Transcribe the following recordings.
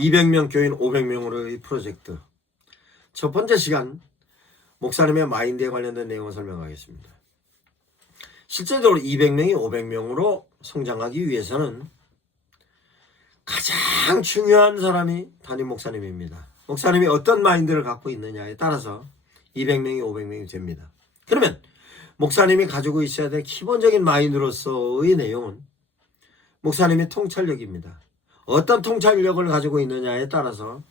200명 교인 500명으로의 프로젝트. 첫 번째 시간, 목사님의 마인드에 관련된 내용을 설명하겠습니다. 실제적으로 200명이 500명으로 성장하기 위해서는 가장 중요한 사람이 담임 목사님입니다. 목사님이 어떤 마인드를 갖고 있느냐에 따라서 200명이 500명이 됩니다. 그러면 목사님이 가지고 있어야 될 기본적인 마인드로서의 내용은 목사님의 통찰력입니다. 어떤 통찰력을 가지고 있느냐에 따라서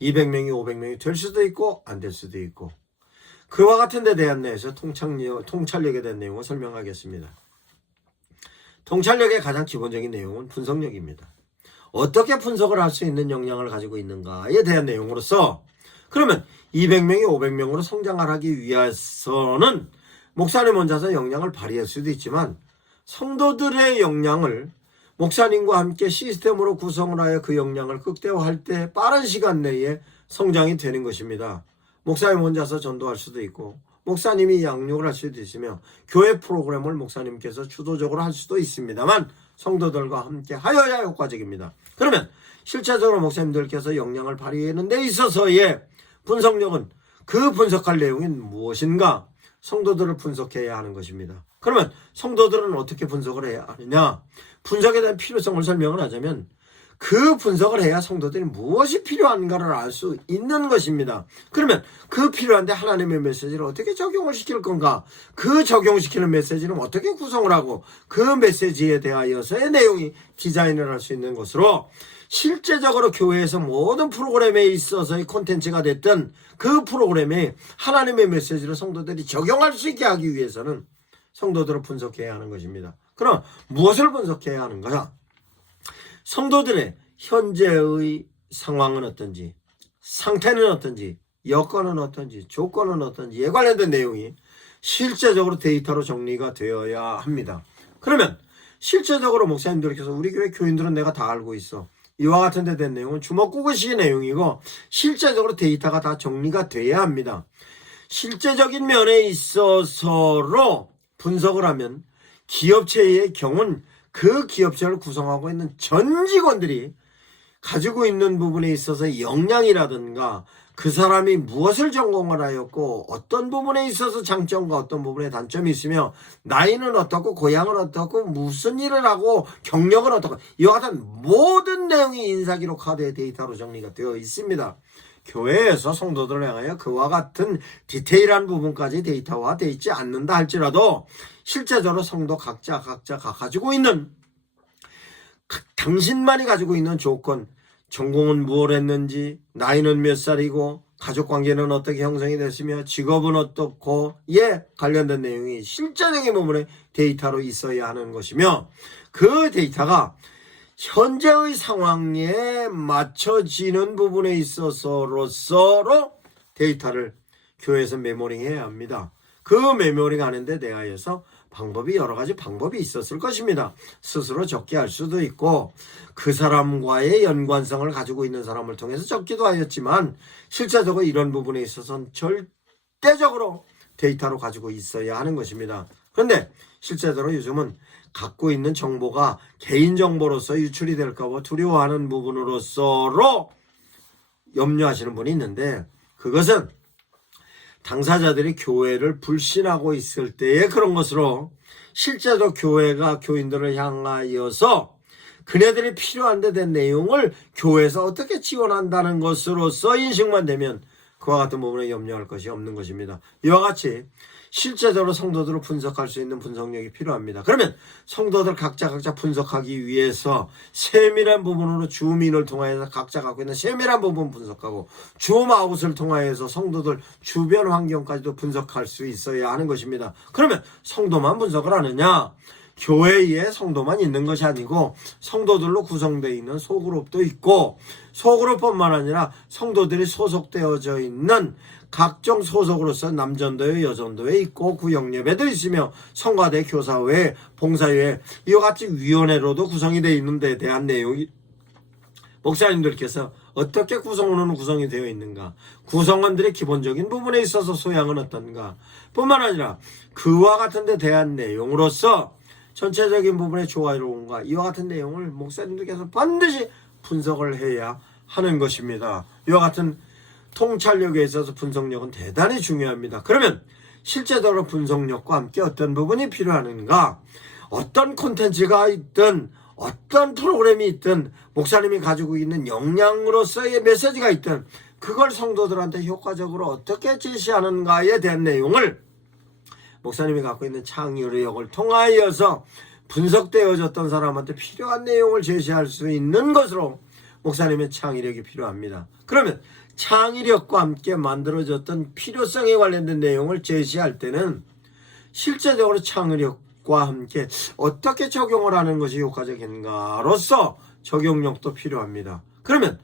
200명이 500명이 될 수도 있고 안 될 수도 있고, 그와 같은 데 대한 내에서 통찰력에 대한 내용을 설명하겠습니다. 통찰력의 가장 기본적인 내용은 분석력입니다. 어떻게 분석을 할 수 있는 역량을 가지고 있는가에 대한 내용으로서, 그러면 200명이 500명으로 성장을 하기 위해서는 목사님 혼자서 역량을 발휘할 수도 있지만 성도들의 역량을 목사님과 함께 시스템으로 구성을 하여 그 역량을 극대화할 때 빠른 시간 내에 성장이 되는 것입니다. 목사님 혼자서 전도할 수도 있고 목사님이 양육을 할 수도 있으며 교회 프로그램을 목사님께서 주도적으로 할 수도 있습니다만 성도들과 함께 하여야 효과적입니다. 그러면 실제적으로 목사님들께서 역량을 발휘하는 데 있어서의 분석력은 그 분석할 내용이 무엇인가? 성도들을 분석해야 하는 것입니다. 그러면 성도들은 어떻게 분석을 해야 하느냐? 분석에 대한 필요성을 설명을 하자면 그 분석을 해야 성도들이 무엇이 필요한가를 알 수 있는 것입니다. 그러면 그 필요한데 하나님의 메시지를 어떻게 적용을 시킬 건가? 그 적용시키는 메시지는 어떻게 구성을 하고 그 메시지에 대하여서의 내용이 디자인을 할 수 있는 것으로, 실제적으로 교회에서 모든 프로그램에 있어서의 콘텐츠가 됐던 그 프로그램에 하나님의 메시지를 성도들이 적용할 수 있게 하기 위해서는 성도들을 분석해야 하는 것입니다. 그럼 무엇을 분석해야 하는 거냐? 성도들의 현재의 상황은 어떤지, 상태는 어떤지, 여건은 어떤지, 조건은 어떤지에 관련된 내용이 실제적으로 데이터로 정리가 되어야 합니다. 그러면 실제적으로 목사님들께서 우리 교회 교인들은 내가 다 알고 있어, 이와 같은 데 된 내용은 주먹구구식의 내용이고 실제적으로 데이터가 다 정리가 돼야 합니다. 실제적인 면에 있어서로 분석을 하면 기업체의 경우는 그 기업체를 구성하고 있는 전 직원들이 가지고 있는 부분에 있어서 역량이라든가 그 사람이 무엇을 전공을 하였고 어떤 부분에 있어서 장점과 어떤 부분에 단점이 있으며 나이는 어떻고 고향은 어떻고 무슨 일을 하고 경력은 어떻고 이와 같은 모든 내용이 인사기록화되어 데이터로 정리가 되어 있습니다. 교회에서 성도들을 향하여 그와 같은 디테일한 부분까지 데이터화되어 있지 않는다 할지라도 실제적으로 성도 각자가 가지고 있는 당신만이 가지고 있는 조건, 전공은 무엇을 했는지, 나이는 몇 살이고, 가족관계는 어떻게 형성이 됐으며, 직업은 어떻고에 관련된 내용이 실제적인 부분에 데이터로 있어야 하는 것이며, 그 데이터가 현재의 상황에 맞춰지는 부분에 있어서로 데이터를 교회에서 메모링해야 합니다. 그 메모링 하는데 대하여서 여러 가지 방법이 있었을 것입니다. 스스로 적게 할 수도 있고 그 사람과의 연관성을 가지고 있는 사람을 통해서 적기도 하였지만 실제적으로 이런 부분에 있어서는 절대적으로 데이터로 가지고 있어야 하는 것입니다. 그런데 실제적으로 요즘은 갖고 있는 정보가 개인정보로서 유출이 될까 봐 두려워하는 부분으로서로 염려하시는 분이 있는데, 그것은 당사자들이 교회를 불신하고 있을 때의 그런 것으로, 실제로 교회가 교인들을 향하여서 그네들이 필요한 데 된 내용을 교회에서 어떻게 지원한다는 것으로서 인식만 되면 그와 같은 부분에 염려할 것이 없는 것입니다. 이와 같이 실제적으로 성도들을 분석할 수 있는 분석력이 필요합니다. 그러면 성도들 각자 분석하기 위해서 세밀한 부분으로 줌인을 통하여서 각자 갖고 있는 세밀한 부분 분석하고 줌아웃을 통하여서 성도들 주변 환경까지도 분석할 수 있어야 하는 것입니다. 그러면 성도만 분석을 하느냐? 교회에 성도만 있는 것이 아니고 성도들로 구성되어 있는 소그룹도 있고, 소그룹뿐만 아니라 성도들이 소속되어져 있는 각종 소속으로서 남전도회, 여전도회 있고 구역예배도 있으며 성가대, 교사회, 봉사회 이와 같이 위원회로도 구성이 되어 있는 데 대한 내용이 목사님들께서 어떻게 구성으로는 구성이 되어 있는가, 구성원들의 기본적인 부분에 있어서 소양은 어떤가 뿐만 아니라 그와 같은 데 대한 내용으로서 전체적인 부분의 조화로움과 이와 같은 내용을 목사님들께서 반드시 분석을 해야 하는 것입니다. 이와 같은 통찰력에 있어서 분석력은 대단히 중요합니다. 그러면 실제적으로 분석력과 함께 어떤 부분이 필요하는가? 어떤 콘텐츠가 있든 어떤 프로그램이 있든 목사님이 가지고 있는 역량으로서의 메시지가 있든 그걸 성도들한테 효과적으로 어떻게 제시하는가에 대한 내용을 목사님이 갖고 있는 창의력을 통하여서 분석되어졌던 사람한테 필요한 내용을 제시할 수 있는 것으로 목사님의 창의력이 필요합니다. 그러면 창의력과 함께 만들어졌던 필요성에 관련된 내용을 제시할 때는 실제적으로 창의력과 함께 어떻게 적용을 하는 것이 효과적인가로서 적용력도 필요합니다. 그러면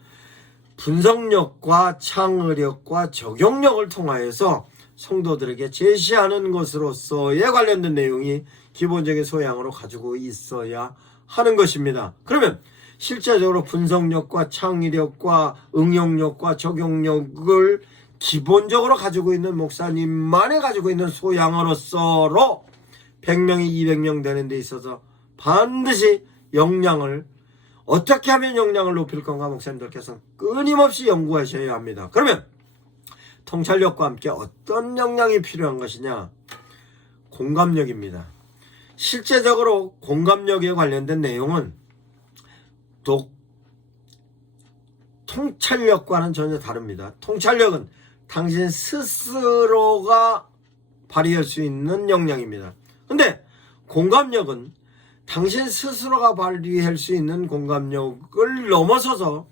분석력과 창의력과 적용력을 통하여서 성도들에게 제시하는 것으로서의 관련된 내용이 기본적인 소양으로 가지고 있어야 하는 것입니다. 그러면 실제적으로 분석력과 창의력과 응용력과 적용력을 기본적으로 가지고 있는 목사님만이 가지고 있는 소양으로서로 100명이 200명 되는 데 있어서 반드시 역량을 어떻게 하면 역량을 높일 건가 목사님들께서 끊임없이 연구하셔야 합니다. 그러면 통찰력과 함께 어떤 역량이 필요한 것이냐? 공감력입니다. 실제적으로 공감력에 관련된 내용은 통찰력과는 전혀 다릅니다. 통찰력은 당신 스스로가 발휘할 수 있는 역량입니다. 근데 공감력은 당신 스스로가 발휘할 수 있는 공감력을 넘어서서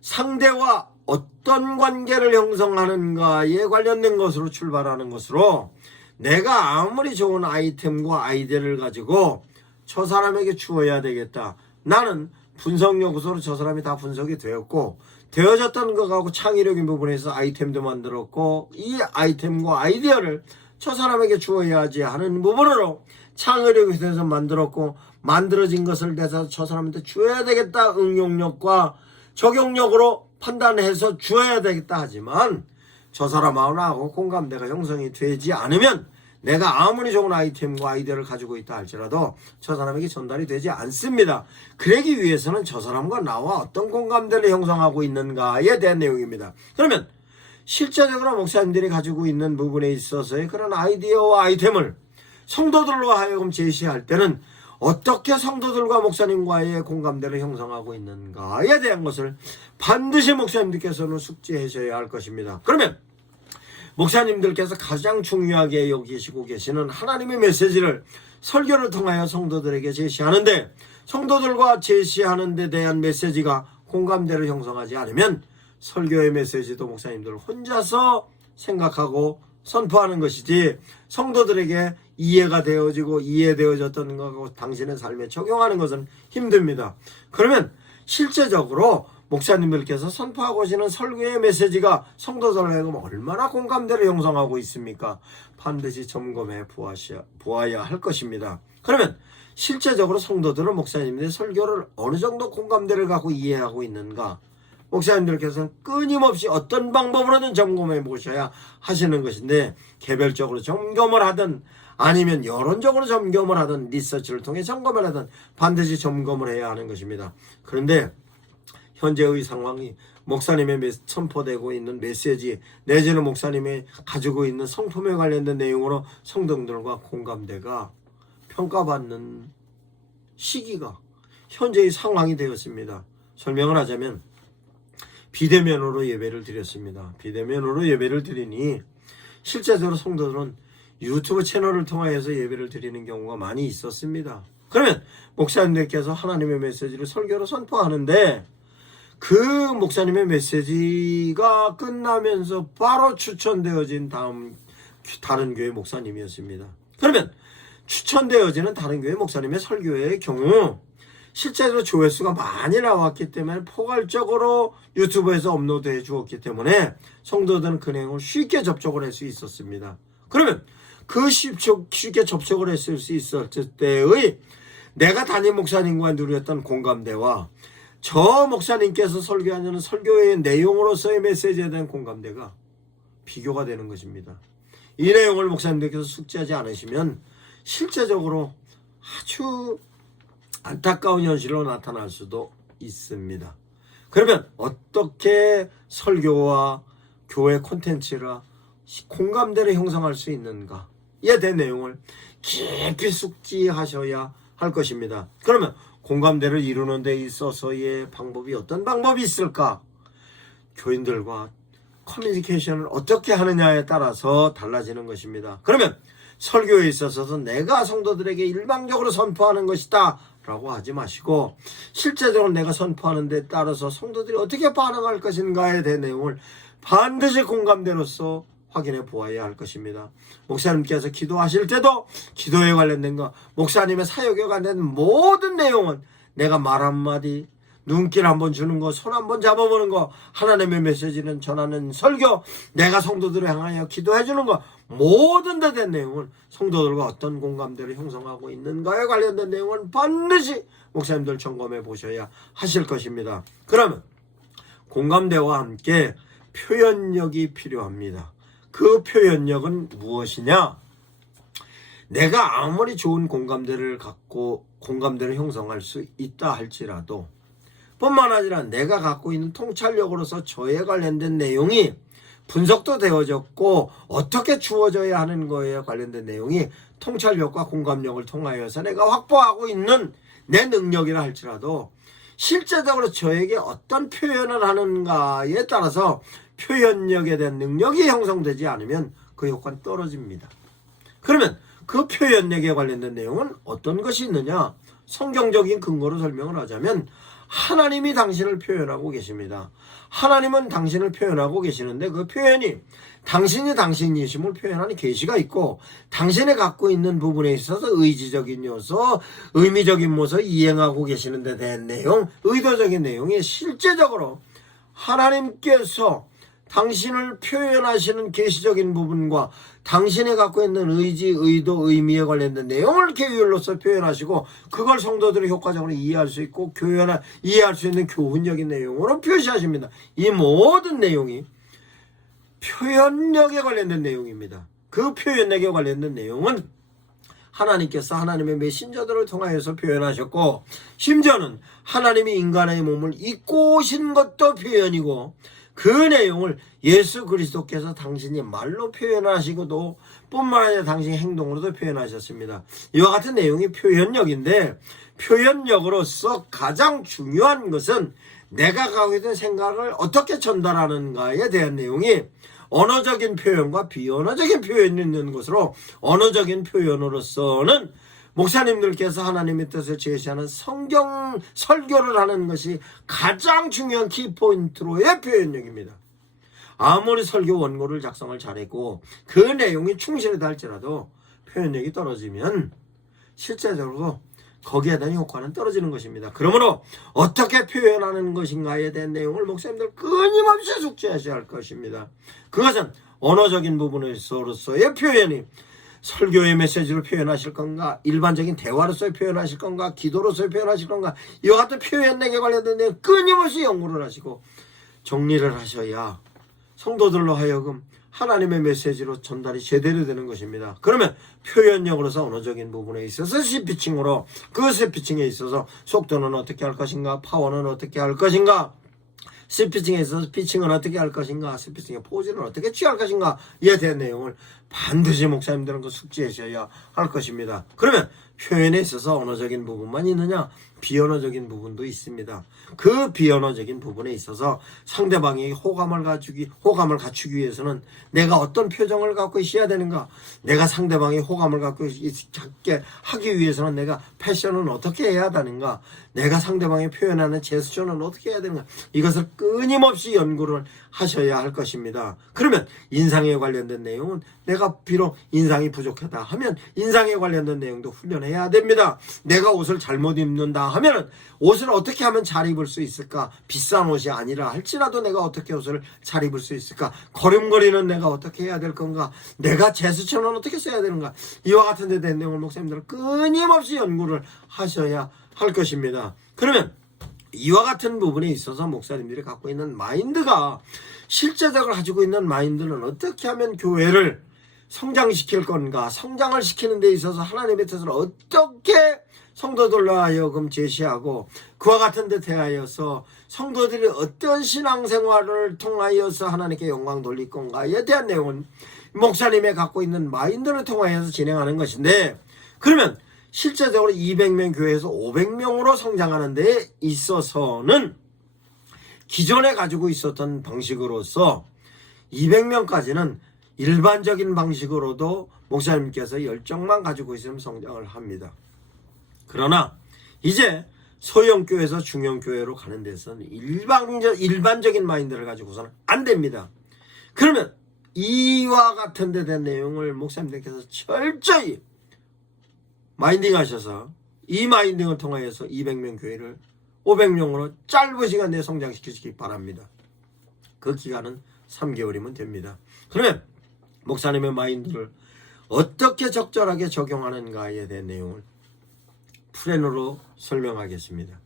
상대와 어떤 관계를 형성하는가에 관련된 것으로 출발하는 것으로 내가 아무리 좋은 아이템과 아이디어를 가지고 저 사람에게 주어야 되겠다. 나는 분석 요소로 저 사람이 다 분석이 되었고 되어졌다는 것하고 창의력인 부분에서 아이템도 만들었고 이 아이템과 아이디어를 저 사람에게 주어야지 하는 부분으로 창의력에 대해서 만들었고 만들어진 것을 내서 저 사람한테 주어야 되겠다. 응용력과 적용력으로 판단해서 주어야 되겠다 하지만 저 사람하고 공감대가 형성이 되지 않으면 내가 아무리 좋은 아이템과 아이디어를 가지고 있다 할지라도 저 사람에게 전달이 되지 않습니다. 그러기 위해서는 저 사람과 나와 어떤 공감대를 형성하고 있는가에 대한 내용입니다. 그러면 실제적으로 목사님들이 가지고 있는 부분에 있어서의 그런 아이디어와 아이템을 성도들로 하여금 제시할 때는 어떻게 성도들과 목사님과의 공감대를 형성하고 있는가에 대한 것을 반드시 목사님들께서는 숙지하셔야 할 것입니다. 그러면 목사님들께서 가장 중요하게 여기시고 계시는 하나님의 메시지를 설교를 통하여 성도들에게 제시하는데 성도들과 제시하는 데 대한 메시지가 공감대를 형성하지 않으면 설교의 메시지도 목사님들 혼자서 생각하고 선포하는 것이지 성도들에게 이해가 되어지고 이해되어졌던 것하고 당신의 삶에 적용하는 것은 힘듭니다. 그러면 실제적으로 목사님들께서 선포하고 오시는 설교의 메시지가 성도들에게 얼마나 공감대를 형성하고 있습니까? 반드시 점검해 보아야 할 것입니다. 그러면 실제적으로 성도들은 목사님들의 설교를 어느 정도 공감대를 갖고 이해하고 있는가? 목사님들께서는 끊임없이 어떤 방법으로든 점검해 보셔야 하시는 것인데 개별적으로 점검을 하든 아니면 여론적으로 점검을 하든 리서치를 통해 점검을 하든 반드시 점검을 해야 하는 것입니다. 그런데 현재의 상황이 목사님의 선포되고 있는 메시지 내지는 목사님이 가지고 있는 성품에 관련된 내용으로 성도들과 공감대가 평가받는 시기가 현재의 상황이 되었습니다. 설명을 하자면 비대면으로 예배를 드렸습니다. 비대면으로 예배를 드리니 실제적으로 성도들은 유튜브 채널을 통하여서 예배를 드리는 경우가 많이 있었습니다. 그러면 목사님들께서 하나님의 메시지를 설교로 선포하는데 그 목사님의 메시지가 끝나면서 바로 추천되어진 다른 교회 목사님이었습니다. 그러면 추천되어지는 다른 교회 목사님의 설교의 경우 실제로 조회수가 많이 나왔기 때문에 포괄적으로 유튜브에서 업로드해 주었기 때문에 성도들은 그 내용을 쉽게 접촉을 할 수 있었습니다. 그러면 그 쉽게 접촉을 했을 수 있었을 때의 내가 담임 목사님과 누렸던 공감대와 저 목사님께서 설교하는 설교의 내용으로서의 메시지에 대한 공감대가 비교가 되는 것입니다. 이 내용을 목사님들께서 숙지하지 않으시면 실제적으로 아주 안타까운 현실로 나타날 수도 있습니다. 그러면 어떻게 설교와 교회 콘텐츠라 공감대를 형성할 수 있는가에 대한 내용을 깊이 숙지하셔야 할 것입니다. 그러면 공감대를 이루는 데 있어서의 방법이 어떤 방법이 있을까? 교인들과 커뮤니케이션을 어떻게 하느냐에 따라서 달라지는 것입니다. 그러면 설교에 있어서 내가 성도들에게 일방적으로 선포하는 것이다 라고 하지 마시고, 실제적으로 내가 선포하는 데 따라서 성도들이 어떻게 반응할 것인가에 대한 내용을 반드시 공감대로서 확인해 보아야 할 것입니다. 목사님께서 기도하실 때도 기도에 관련된 것, 목사님의 사역에 관련된 모든 내용은 내가 말 한마디, 눈길 한번 주는 거, 손 한번 잡아보는 거, 하나님의 메시지는 전하는 설교, 내가 성도들을 향하여 기도해 주는 거, 모든 데 된 내용을 성도들과 어떤 공감대를 형성하고 있는가에 관련된 내용은 반드시 목사님들 점검해 보셔야 하실 것입니다. 그러면 공감대와 함께 표현력이 필요합니다. 그 표현력은 무엇이냐? 내가 아무리 좋은 공감대를 갖고 공감대를 형성할 수 있다 할지라도, 뿐만 아니라 내가 갖고 있는 통찰력으로서 저에 관련된 내용이 분석도 되어졌고 어떻게 주어져야 하는 거에 관련된 내용이 통찰력과 공감력을 통하여서 내가 확보하고 있는 내 능력이라 할지라도, 실제적으로 저에게 어떤 표현을 하는가에 따라서 표현력에 대한 능력이 형성되지 않으면 그 효과는 떨어집니다. 그러면 그 표현력에 관련된 내용은 어떤 것이 있느냐? 성경적인 근거로 설명을 하자면 하나님이 당신을 표현하고 계십니다. 하나님은 당신을 표현하고 계시는데 그 표현이 당신이 당신이심을 표현하는 계시가 있고, 당신이 갖고 있는 부분에 있어서 의지적인 요소, 의미적인 모습 이행하고 계시는 데 대한 내용, 의도적인 내용이 실제적으로 하나님께서 당신을 표현하시는 계시적인 부분과 당신이 갖고 있는 의지, 의도, 의미에 관련된 내용을 계율로서 표현하시고, 그걸 성도들이 효과적으로 이해할 수 있고 이해할 수 있는 교훈적인 내용으로 표시하십니다. 이 모든 내용이 표현력에 관련된 내용입니다. 그 표현력에 관련된 내용은 하나님께서 하나님의 메신저들을 통하여서 표현하셨고, 심지어는 하나님이 인간의 몸을 입고 오신 것도 표현이고, 그 내용을 예수 그리스도께서 당신이 말로 표현하시고도 뿐만 아니라 당신의 행동으로도 표현하셨습니다. 이와 같은 내용이 표현력인데, 표현력으로서 가장 중요한 것은 내가 갖고 있는 생각을 어떻게 전달하는가에 대한 내용이 언어적인 표현과 비언어적인 표현이 있는 것으로, 언어적인 표현으로서는 목사님들께서 하나님의 뜻을 제시하는 성경 설교를 하는 것이 가장 중요한 키포인트로의 표현력입니다. 아무리 설교 원고를 작성을 잘했고 그 내용이 충실하다 할지라도 표현력이 떨어지면 실제적으로 거기에 대한 효과는 떨어지는 것입니다. 그러므로 어떻게 표현하는 것인가에 대한 내용을 목사님들 끊임없이 숙지하셔야 할 것입니다. 그것은 언어적인 부분에서로서의 표현이 설교의 메시지로 표현하실 건가, 일반적인 대화로서의 표현하실 건가, 기도로서의 표현하실 건가, 이와 같은 표현력에 관련된 내용 끊임없이 연구를 하시고 정리를 하셔야 성도들로 하여금 하나님의 메시지로 전달이 제대로 되는 것입니다. 그러면 표현력으로서 언어적인 부분에 있어서 스피칭으로, 그 스피칭에 있어서 속도는 어떻게 할 것인가, 파워는 어떻게 할 것인가, 스피칭에 있어서 피칭은 어떻게 할 것인가, 스피칭의 포즈는 어떻게 취할 것인가, 이에 대한 내용을 반드시 목사님들은 그 숙지하셔야 할 것입니다. 그러면 표현에 있어서 언어적인 부분만 있느냐? 비언어적인 부분도 있습니다. 그 비언어적인 부분에 있어서 상대방이 호감을 갖추기 위해서는 내가 어떤 표정을 갖고 있어야 되는가, 내가 상대방이 호감을 갖고 있게 하기 위해서는 내가 패션은 어떻게 해야 되는가, 내가 상대방이 표현하는 제스처는 어떻게 해야 되는가, 이것을 끊임없이 연구를 하셔야 할 것입니다. 그러면 인상에 관련된 내용은 내가 비록 인상이 부족하다 하면 인상에 관련된 내용도 훈련해야 됩니다. 내가 옷을 잘못 입는다 하면 옷을 어떻게 하면 잘 입을 수 있을까, 비싼 옷이 아니라 할지라도 내가 어떻게 옷을 잘 입을 수 있을까, 걸음걸이는 내가 어떻게 해야 될 건가, 내가 제스처는 어떻게 써야 되는가, 이와 같은 데 대한 내용을 목사님들은 끊임없이 연구를 하셔야 할 것입니다. 그러면 이와 같은 부분에 있어서 목사님들이 갖고 있는 마인드가, 실제적으로 가지고 있는 마인드는 어떻게 하면 교회를 성장시킬 건가, 성장을 시키는 데 있어서 하나님의 뜻을 어떻게 성도들로 하여금 제시하고 그와 같은 데 대하여서 성도들이 어떤 신앙생활을 통하여서 하나님께 영광 돌릴 건가에 대한 내용은 목사님이 갖고 있는 마인드를 통하여서 진행하는 것인데, 그러면 실제적으로 200명 교회에서 500명으로 성장하는 데 있어서는 기존에 가지고 있었던 방식으로서 200명까지는 일반적인 방식으로도 목사님께서 열정만 가지고 있으면 성장을 합니다. 그러나 이제 소형교회에서 중형교회로 가는 데서는 일반적인 마인드를 가지고서는 안 됩니다. 그러면 이와 같은 데 대한 내용을 목사님들께서 철저히 마인딩 하셔서 이 마인딩을 통하여서 200명 교회를 500명으로 짧은 시간 내에 성장시키시기 바랍니다. 그 기간은 3개월이면 됩니다. 그러면 목사님의 마인드를 어떻게 적절하게 적용하는가에 대한 내용을 프레너로 설명하겠습니다.